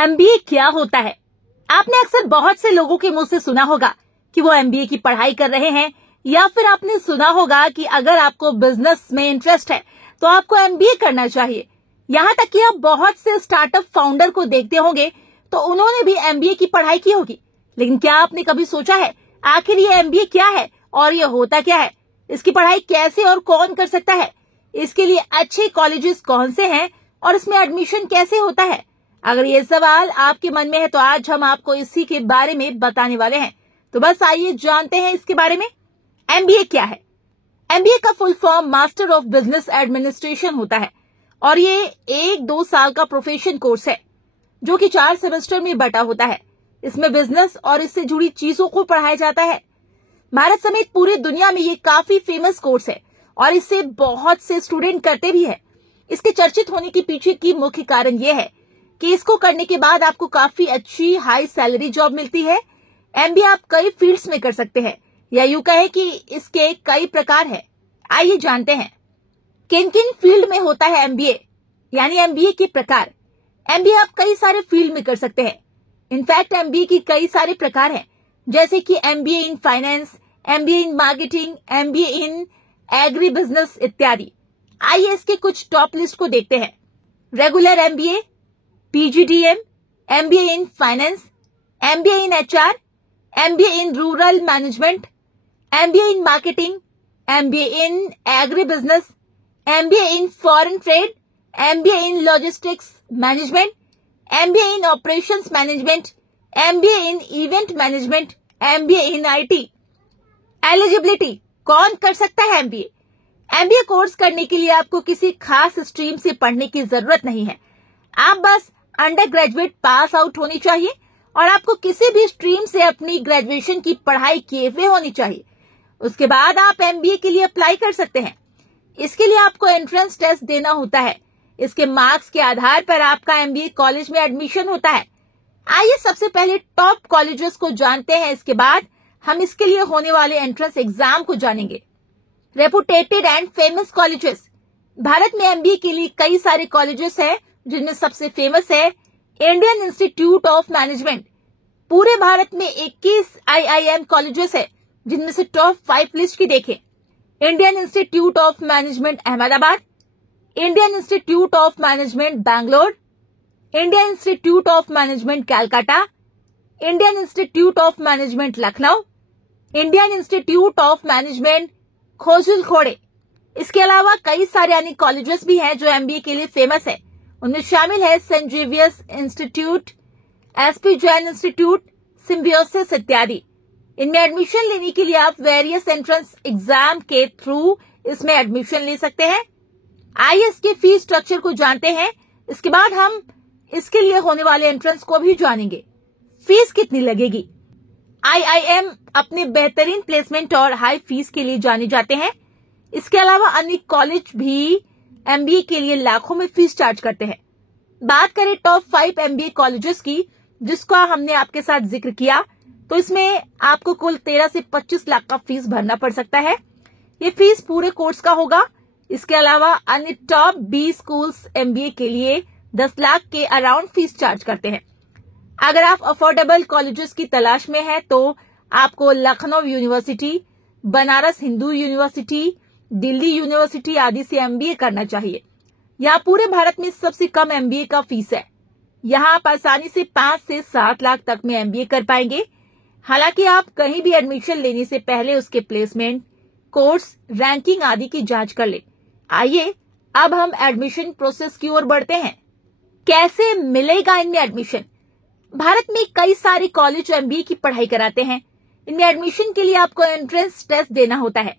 MBA क्या होता है? आपने अक्सर बहुत से लोगों के मुंह से सुना होगा कि वो एमबीए की पढ़ाई कर रहे हैं, या फिर आपने सुना होगा कि अगर आपको बिजनेस में इंटरेस्ट है तो आपको एमबीए करना चाहिए। यहाँ तक कि आप बहुत से स्टार्टअप फाउंडर को देखते होंगे तो उन्होंने भी एमबीए की पढ़ाई की होगी। लेकिन क्या आपने कभी सोचा है आखिर ये एमबीए क्या है और ये होता क्या है? इसकी पढ़ाई कैसे और कौन कर सकता है? इसके लिए अच्छे कॉलेजेस कौन से हैं और इसमें एडमिशन कैसे होता है? अगर ये सवाल आपके मन में है तो आज हम आपको इसी के बारे में बताने वाले हैं। तो बस आइए जानते हैं इसके बारे में। एमबीए क्या है? एमबीए का full form master of business administration होता है और ये 1-2 साल का प्रोफेशन कोर्स है जो कि 4 सेमेस्टर में बटा होता है। इसमें बिजनेस और इससे जुड़ी चीजों को पढ़ाया जाता है। भारत समेत पूरी दुनिया में ये काफी फेमस कोर्स है और इसे बहुत से स्टूडेंट करते भी हैं। इसके चर्चित होने के पीछे की मुख्य कारण ये है कि इसको करने के बाद आपको काफी अच्छी हाई सैलरी जॉब मिलती है। एमबीए आप कई फील्ड्स में कर सकते हैं, या यूं कहे कि इसके कई प्रकार हैं। आइए जानते हैं किन किन फील्ड में होता है एमबीए, यानी एमबीए के प्रकार। एमबीए आप कई सारे फील्ड में कर सकते हैं। इनफैक्ट एमबीए की कई सारे प्रकार हैं, जैसे कि MBA in finance, MBA in marketing, MBA in agri business इत्यादि। आइए इसके कुछ टॉप लिस्ट को देखते हैं। Regular MBA, PGDM, MBA in finance, MBA in HR, MBA in rural management, MBA in marketing, MBA in agri business, MBA in foreign trade, MBA in logistics management, MBA in operations management, MBA in event management, MBA in IT. Eligibility, कौन कर सकता है MBA? MBA course करने के लिए आपको किसी खास स्ट्रीम से पढ़ने की जरूरत नहीं है। आप बस अंडर ग्रेजुएट पास आउट होनी चाहिए और आपको किसी भी स्ट्रीम से अपनी ग्रेजुएशन की पढ़ाई किए हुए होनी चाहिए। उसके बाद आप एमबीए के लिए अप्लाई कर सकते हैं। इसके लिए आपको एंट्रेंस टेस्ट देना होता है। इसके मार्क्स के आधार पर आपका एमबीए कॉलेज में एडमिशन होता है। आइए सबसे पहले टॉप कॉलेजेस को जानते हैं, इसके बाद हम इसके लिए होने वाले एंट्रेंस एग्जाम को जानेंगे। Reputed and famous colleges. Bharat में एमबीए के लिए कई सारे कॉलेजेस हैं, जिनमें सबसे फेमस है इंडियन इंस्टीट्यूट ऑफ मैनेजमेंट। पूरे भारत में 21 आईआईएम कॉलेजेस है, जिनमें से टॉप 5 लिस्ट की देखें। Indian institute of Management Ahmedabad, Indian institute of Management Bangalore, Indian institute of Management Calcutta, Indian institute of Management Lucknow, Indian institute of Management Kozhikode. इसके अलावा कई सारे अन्य कॉलेजेस भी हैं जो एमबीए के लिए फेमस है। उनमें शामिल है saint Xavier's institute, SP Jain institute, Symbiosis इत्यादि। इनमें एडमिशन लेने के लिए आप वेरियस एंट्रेंस एग्जाम के थ्रू इसमें एडमिशन ले सकते हैं। आइए इसके फीस स्ट्रक्चर को जानते हैं, इसके बाद हम इसके लिए होने वाले एंट्रेंस को भी जानेंगे। फीस कितनी लगेगी? आईआईएम अपने बेहतरीन प्लेसमेंट और हाई फीस के लिए जाने जाते हैं। इसके अलावा अन्य कॉलेज भी एमबीए के लिए लाखों में फीस चार्ज करते हैं। बात करें टॉप 5 एमबीए कॉलेजेस की, जिसका हमने आपके साथ जिक्र किया, तो इसमें आपको कुल 13 से 25 लाख का फीस भरना पड़ सकता है। ये फीस पूरे कोर्स का होगा। इसके अलावा अन्य टॉप 20 स्कूल्स एमबीए के लिए 10 लाख के अराउंड फीस चार्ज करते हैं। अगर आप अफोर्डेबल कॉलेजेस की तलाश में हैं तो आपको Lucknow university, Banaras Hindu university, Delhi university आदि से एमबीए करना चाहिए। यहाँ पूरे भारत में सबसे कम एमबीए का फीस है। यहाँ आप आसानी से 5 से 7 लाख तक में एमबीए कर पाएंगे। हालांकि आप कहीं भी एडमिशन लेने से पहले उसके प्लेसमेंट, कोर्स, रैंकिंग आदि की जांच कर लें। आइए अब हम एडमिशन प्रोसेस की ओर बढ़ते हैं। कैसे मिलेगा इनमें एडमिशन? भारत में कई सारे कॉलेज एमबीए की पढ़ाई कराते हैं। इनमें एडमिशन के लिए आपको एंट्रेंस टेस्ट देना होता है।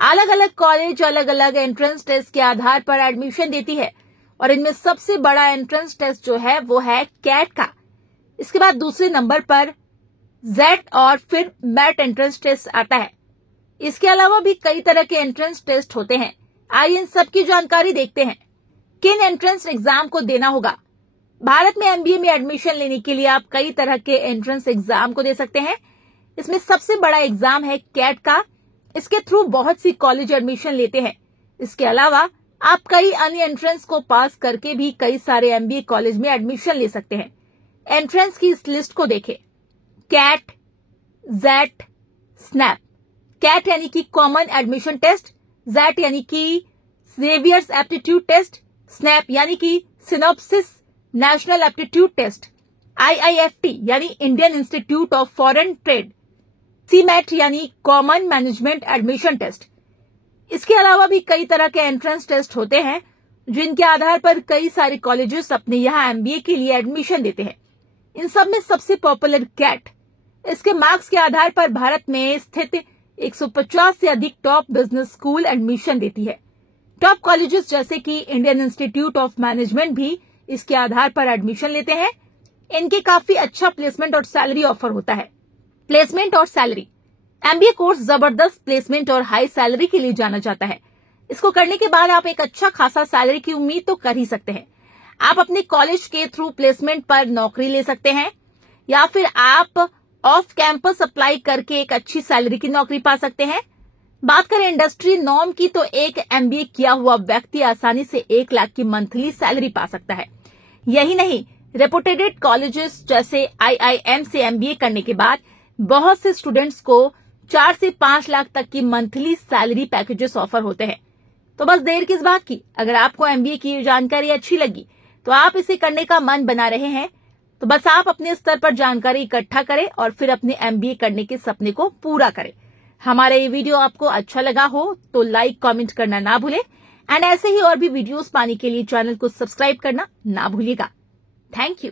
अलग अलग कॉलेज अलग अलग एंट्रेंस टेस्ट के आधार पर एडमिशन देती है और इनमें सबसे बड़ा एंट्रेंस टेस्ट जो है वो है कैट का। इसके बाद दूसरे नंबर पर जेट और फिर मैट एंट्रेंस टेस्ट आता है। इसके अलावा भी कई तरह के एंट्रेंस टेस्ट होते हैं। आइए इन सब की जानकारी देखते हैं। किन एंट्रेंस एग्जाम को देना होगा? भारत में एमबीए में एडमिशन लेने के लिए आप कई तरह के एंट्रेंस एग्जाम को दे सकते हैं। इसमें सबसे बड़ा एग्जाम है कैट का। इसके थ्रू बहुत सी कॉलेज एडमिशन लेते हैं। इसके अलावा आप कई अन्य एंट्रेंस को पास करके भी कई सारे एमबीए कॉलेज में एडमिशन ले सकते हैं। एंट्रेंस की इस लिस्ट को देखें। Cat, jet, snap. कैट यानी कि कॉमन एडमिशन टेस्ट, जेट यानी कि जेवियर्स एप्टीट्यूड टेस्ट, स्नैप यानी कि synopsis national aptitude test, IIFT यानी Indian institute of foreign trade, CMAT यानी कॉमन मैनेजमेंट एडमिशन टेस्ट। इसके अलावा भी कई तरह के एंट्रेंस टेस्ट होते हैं जिनके आधार पर कई सारे कॉलेजेस अपने यहाँ MBA के लिए एडमिशन देते हैं। इन सब में सबसे पॉपुलर कैट। इसके मार्क्स के आधार पर भारत में स्थित 150 से अधिक टॉप बिजनेस स्कूल एडमिशन देती है। टॉप कॉलेजेस जैसे कि इंडियन इंस्टीट्यूट ऑफ मैनेजमेंट भी इसके आधार पर एडमिशन लेते हैं। इनके काफी अच्छा प्लेसमेंट और सैलरी ऑफर होता है। प्लेसमेंट और सैलरी। MBA कोर्स जबरदस्त प्लेसमेंट और हाई सैलरी के लिए जाना जाता है। इसको करने के बाद आप एक अच्छा खासा सैलरी की उम्मीद तो कर ही सकते हैं। आप अपने कॉलेज के थ्रू प्लेसमेंट पर नौकरी ले सकते हैं या फिर आप ऑफ कैंपस अप्लाई करके एक अच्छी सैलरी की नौकरी पा सकते हैं। बात करें इंडस्ट्री नॉर्म की तो एक MBA किया हुआ व्यक्ति आसानी से 1 लाख की मंथली सैलरी पा सकता है। यही नहीं, रेपुटेड कॉलेजेस जैसे IIM से MBA करने के बाद बहुत से स्टूडेंट्स को 4 से 5 लाख तक की मंथली सैलरी पैकेजेस ऑफर होते हैं। तो बस देर किस बात की। अगर आपको MBA की जानकारी अच्छी लगी तो आप इसे करने का मन बना रहे हैं तो बस आप अपने स्तर पर जानकारी इकट्ठा करें और फिर अपने MBA करने के सपने को पूरा करें। हमारा ये वीडियो आपको अच्छा लगा हो तो लाइक कमेंट करना ना भूलें एंड ऐसे ही और भी वीडियोस पाने के लिए चैनल को सब्सक्राइब करना ना भूलिएगा। Thank you.